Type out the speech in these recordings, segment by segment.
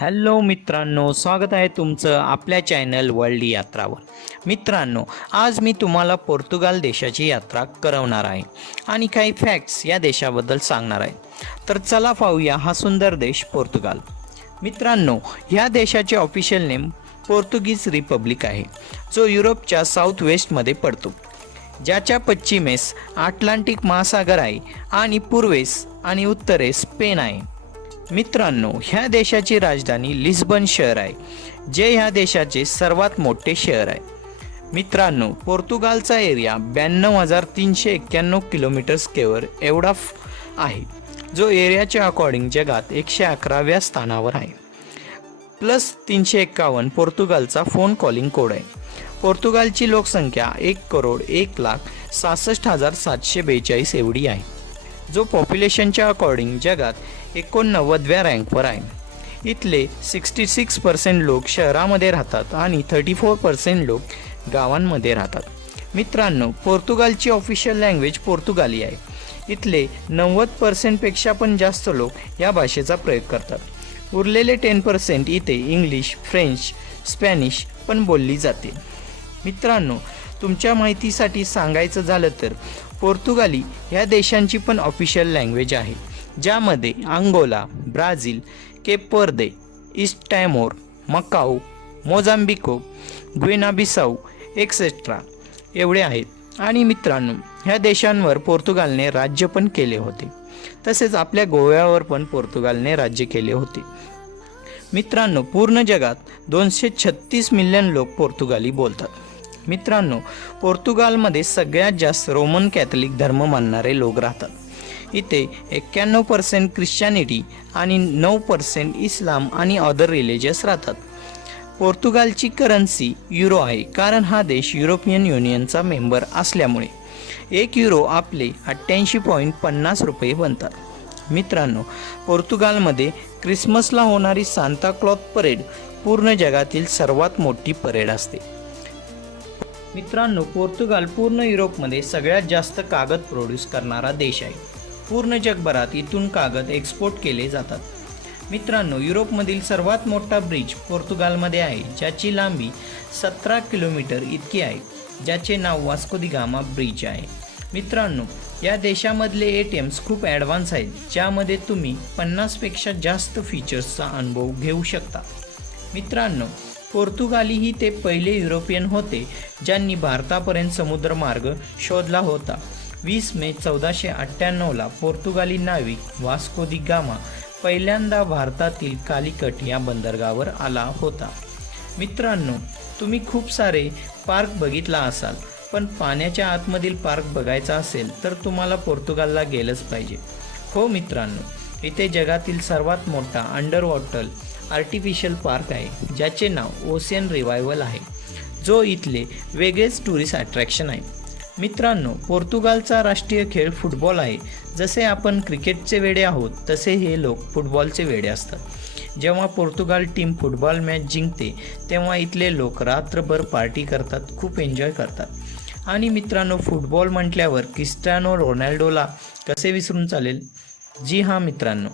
Hello मित्रांनो, स्वागत आहे तुमचं आपल्या चॅनल वर्ल्ड यात्रावर. मित्रांनो, आज मी तुम्हाला पोर्तुगाल देशाची यात्रा करवणार आहे आणि काही फॅक्ट्स या देशाबद्दल सांगणार आहे. तर चला पाहूया हा सुंदर देश पोर्तुगाल. मित्रांनो, ह्या देशाचे ऑफिशियल नेम पोर्तुगीज रिपब्लिक आहे, जो युरोपच्या साऊथ वेस्टमध्ये पडतो, ज्याच्या पश्चिमेस अटलांटिक महासागर आहे आणि पूर्वेस आणि उत्तरेस स्पेन आहे. मित्रांनो, ह्या देशाची राजधानी लिस्बन शहर आहे, जे ह्या देशाचे सर्वात मोठे शहर आहे. मित्रांनो, पोर्तुगालचा एरिया 92,391 किलोमीटर स्क्वेअर एवढा आहे, जो एरियाच्या अकॉर्डिंग जगात 111व्या स्थानावर आहे. प्लस 351 पोर्तुगालचा फोन कॉलिंग कोड आहे. पोर्तुगालची लोकसंख्या 1,01,66,742 एवढी आहे, जो पॉप्युलेशनच्या अकॉर्डिंग जगात 89व्या रँकवर आहे. इथले 66% लोक शहरामध्ये राहतात आणि 34% लोक गावांमध्ये राहतात. मित्रांनो, पोर्तुगालची ऑफिशियल लँग्वेज पोर्तुगाली आहे. इथले 90%पेक्षा पण जास्त लोक या भाषेचा प्रयोग करतात. उरलेले 10% इथे इंग्लिश, फ्रेंच, स्पॅनिश पण बोलली जाते. मित्रांनो, तुमच्या माहितीसाठी सांगायचं झालं तर पोर्तुगाली ह्या देशांची पण ऑफिशियल लँग्वेज आहे, ज्यामध्ये अंगोला, ब्राझील, केप वर्दे, ईस्ट टायमोर, मकाऊ, मोझाम्बिको, ग्विना-बिसाऊ एक्सेट्रा एवढे आहेत. आणि मित्रांनो, ह्या देशांवर पोर्तुगालने राज्य पण केले होते. तसेच आपल्या गोव्यावर पण पोर्तुगालने राज्य केले होते. मित्रांनो, पूर्ण जगात 236 मिलियन लोक पोर्तुगाली बोलतात. मित्रांनो, पोर्तुगालमध्ये सगळ्यात जास्त रोमन कॅथलिक धर्म मानणारे लोक राहतात. इथे 91% ख्रिश्चनिटी आणि 9% इस्लाम आणि अदर रिलिजियस राहतात. पोर्तुगालची करन्सी युरो आहे, कारण हा देश युरोपियन युनियनचा मेंबर असल्यामुळे 1 युरो आपले 88.50 रुपये बनतात. मित्रांनो, पोर्तुगालमध्ये क्रिसमसला होणारी सांता क्लॉथ परेड पूर्ण जगातील सर्वात मोठी परेड असते. मित्रांनो, पोर्तुगाल पूर्ण युरोपमध्ये सगळ्यात जास्त कागद प्रोड्यूस करणारा देश आहे. पूर्ण जगभरात इथून कागद एक्सपोर्ट केले जातात. मित्रांनो, युरोपमधील सर्वात मोठा ब्रिज पोर्तुगालमध्ये आहे, ज्याची लांबी 17 किलोमीटर इतकी आहे, ज्याचे नाव वास्को दी गामा ब्रिज आहे. मित्रांनो, या देशामधले ATMs खूप ॲडव्हान्स आहेत, ज्यामध्ये तुम्ही 50पेक्षा जास्त फीचर्सचा अनुभव घेऊ शकता. मित्रांनो, पोर्तुगाली ही ते पहिले युरोपियन होते ज्यांनी भारतापर्यंत समुद्रमार्ग शोधला होता. 20 मे 1498ला पोर्तुगाली नाविक वास्को दी गामा पहिल्यांदा भारतातील कालिकट या बंदरगावावर आला होता. मित्रांनो, तुम्ही खूप सारे पार्क बघितला असाल, पण पाण्याच्या आतमधील पार्क बघायचा असेल तर तुम्हाला पोर्तुगालला गेलंच पाहिजे. हो मित्रांनो, इथे जगातील सर्वात मोठा अंडर वॉटर आर्टिफिशियल पार्क आहे, ज्याचे नाव ओशियन रिवायवल आहे, जो इथले वेगळेच टुरिस्ट अट्रॅक्शन आहे. मित्रांनो, पोर्तुगालचा राष्ट्रीय खेळ फुटबॉल आहे. जसे आपण क्रिकेटचे वेडे आहोत, तसे हे लोक फुटबॉलचे वेडे असतात. जेव्हा पोर्तुगाल टीम फुटबॉल मॅच जिंकते, तेव्हा इथले लोक रात्रभर पार्टी करतात, खूप एन्जॉय करतात. आणि मित्रांनो, फुटबॉल म्हटल्यावर क्रिस्टियानो रोनाल्डोला कसे विसरून चालेल? जी हां मित्रांनो,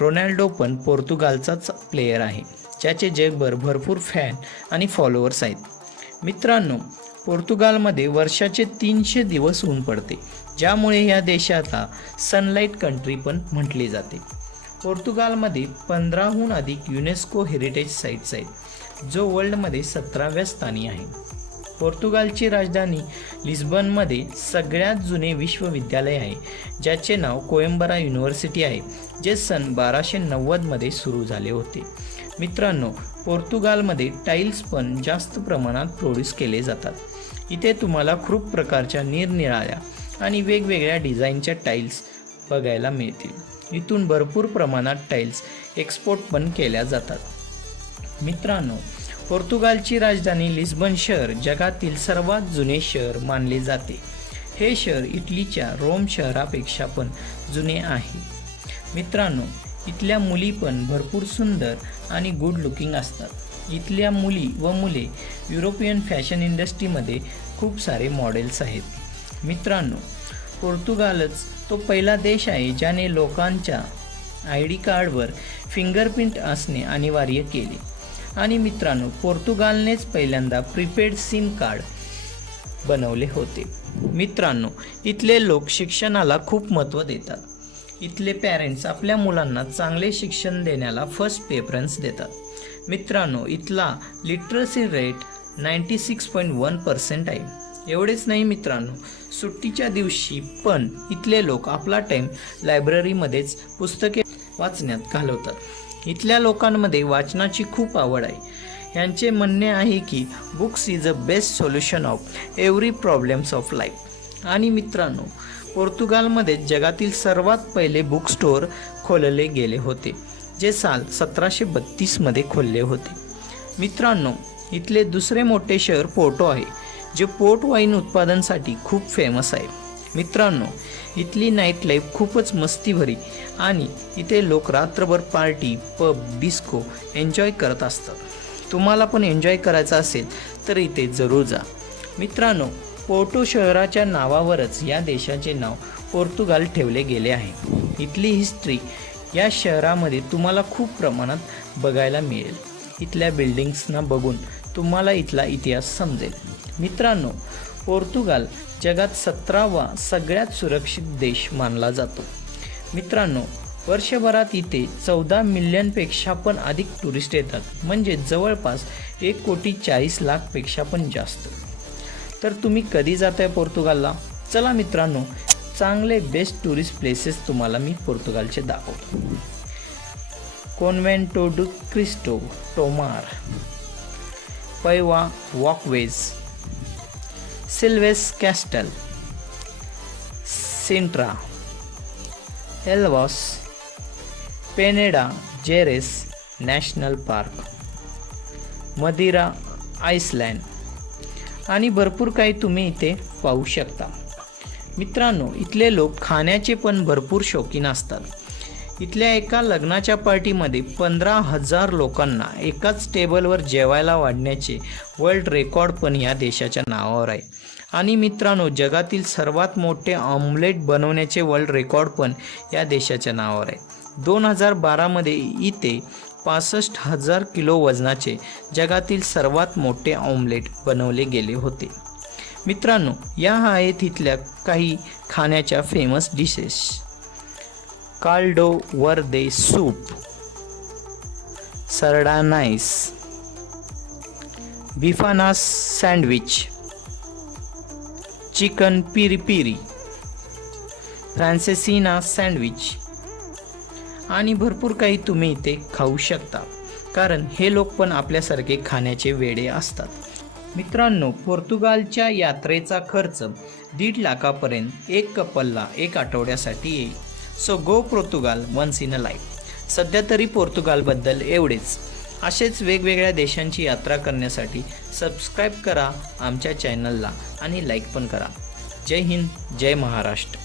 रोनाल्डो पण पोर्तुगालचाच प्लेयर आहे, ज्याचे जगभर भरपूर फॅन आणि फॉलोअर्स आहेत. मित्रांनो, पोर्तुगालमध्ये वर्षाचे 300 दिवस ऊन पडते, ज्यामुळे या देशाला सनलाईट कंट्री पण म्हटले जाते. पोर्तुगालमध्ये 15हून अधिक युनेस्को हेरिटेज साईट्स आहेत, जो वर्ल्डमध्ये 17व्या स्थानी आहे. पोर्तुगालची राजधानी लिस्बनमध्ये सगळ्यात जुने विश्वविद्यालय आहे, ज्याचे नाव कोइंब्रा युनिव्हर्सिटी आहे, जे सन 1290मध्ये सुरू झाले होते. मित्रांनो, पोर्तुगालमध्ये टाईल्स पण जास्त प्रमाणात प्रोड्यूस केले जातात. इथे तुम्हाला खूप प्रकारच्या निरनिराळ्या आणि वेगवेगळ्या डिझाईनच्या टाईल्स बघायला मिळतील. इथून भरपूर प्रमाणात टाईल्स एक्सपोर्ट पण केल्या जातात. मित्रांनो, पोर्तुगालची राजधानी लिस्बन शहर जगातील सर्वात जुने शहर मानले जाते. हे शहर इटलीच्या रोम शहरापेक्षा पण जुने आहे. मित्रांनो, इथल्या मुली पण भरपूर सुंदर आणि गुड लुकिंग असतात. इथल्या मुली व मुले युरोपियन फॅशन इंडस्ट्रीमध्ये खूप सारे मॉडेल्स आहेत. मित्रांनो, पोर्तुगालच तो पहिला देश आहे ज्याने लोकांच्या ID कार्डवर फिंगरप्रिंट असणे अनिवार्य केले. आणि मित्रांनो, पोर्तुगालनेच पहिल्यांदा प्रीपेड सिम कार्ड बनवले होते. मित्रांनो, इथले लोक शिक्षणाला खूप महत्त्व देतात. इथले पॅरेंट्स आपल्या मुलांना चांगले शिक्षण देण्याला फर्स्ट प्रेफरन्स देतात. मित्रांनो, इथला लिटरसी रेट 96.1% आहे. एवढेच नाही मित्रांनो, सुट्टीच्या दिवशी पण इथले लोक आपला टाईम लायब्ररीमध्येच पुस्तके वाचण्यात घालवतात. इथल्या लोकांमध्ये वाचनाची खूप आवड आहे. यांचे म्हणणे आहे की books is a best solution of every problems of life. आणि मित्रांनो, पोर्तुगालमध्ये जगातील सर्वात पहिले बुक स्टोअर खोलले गेले होते, जे साल 1732 खोलले होते. मित्रांनो, इथले दुसरे मोठे शहर पोर्टो आहे, जे पोर्ट वाईन उत्पादनासाठी खूप फेमस आहे. मित्रांनो, इथली नाईट लाईफ खूपच मस्तीभरी आणि इथे लोक रात्रभर पार्टी, पब, डिस्को एन्जॉय करत असतात. तुम्हाला पण एन्जॉय करायचा असेल तर इथे जरूर जा. मित्रांनो, पोर्टो शहराच्या नावावरच या देशाचे नाव पोर्तुगाल ठेवले गेले आहे. इथली हिस्ट्री या शहरामध्ये तुम्हाला खूप प्रमाणात बघायला मिळेल. इथल्या बिल्डिंग्सना बघून तुम्हाला इथला इतिहास समजेल. मित्रांनो, पोर्तुगाल जगात 17वा सगळ्यात सुरक्षित देश मानला जातो. मित्रांनो, वर्षभरात इथे 14 मिलियनपेक्षा पण अधिक टुरिस्ट येतात, म्हणजे जवळपास 1,40,00,000 पण जास्त. तर तुम्ही कधी जाताय पोर्तुगालला? चला मित्रांनो, चांगले बेस्ट टुरिस्ट प्लेसेस तुम्हाला मी पोर्तुगालचे दाखवतो. Convento do Cristo Tomar, Paiva Walkways, Silves Castle, Sintra, Elvas, Peneda Gerês National Park, Madeira Island आणि भरपूर काही तुम्ही इथे पाहू शकता. मित्रांनो, इथले लोक खाण्याचे पण भरपूर शौकीन असतात. इथल्या एका लग्नाच्या पार्टीमध्ये 15,000 लोकांना एकाच टेबलवर जेवायला वाढण्याचे वर्ल्ड रेकॉर्ड पण या देशाच्या नावावर आहे. आणि मित्रांनो, जगातील सर्वात मोठे ऑमलेट बनवण्याचे वर्ल्ड रेकॉर्ड पण या देशाच्या नावावर आहे. 2012 इथे 65,000 किलो वजनाचे जगातील सर्वात मोठे ऑमलेट बनवले गेले होते. मित्रांनो, या आहेत इथल्या काही खाण्याच्या famous dishes. Caldo verde soup, sardinhas, bifanas sandwich, chicken piri piri, francesinha sandwich आणि भरपूर काही तुम्ही इथे खाऊ शकता, कारण हे लोक पण आपल्यासारखे खाण्याचे वेडे असतात. मित्रांनो, पोर्तुगालच्या यात्रेचा खर्च 1.5 लाखापर्यंत एक कपलला 1 आठवड्यासाठी येईल. So go Portugal once in a life. सध्या तरी पोर्तुगालबद्दल एवढेच. असेच वेगवेगळ्या देशांची यात्रा करण्यासाठी सबस्क्राईब करा आमच्या चॅनलला आणि लाईक पण करा. जय हिंद, जय महाराष्ट्र.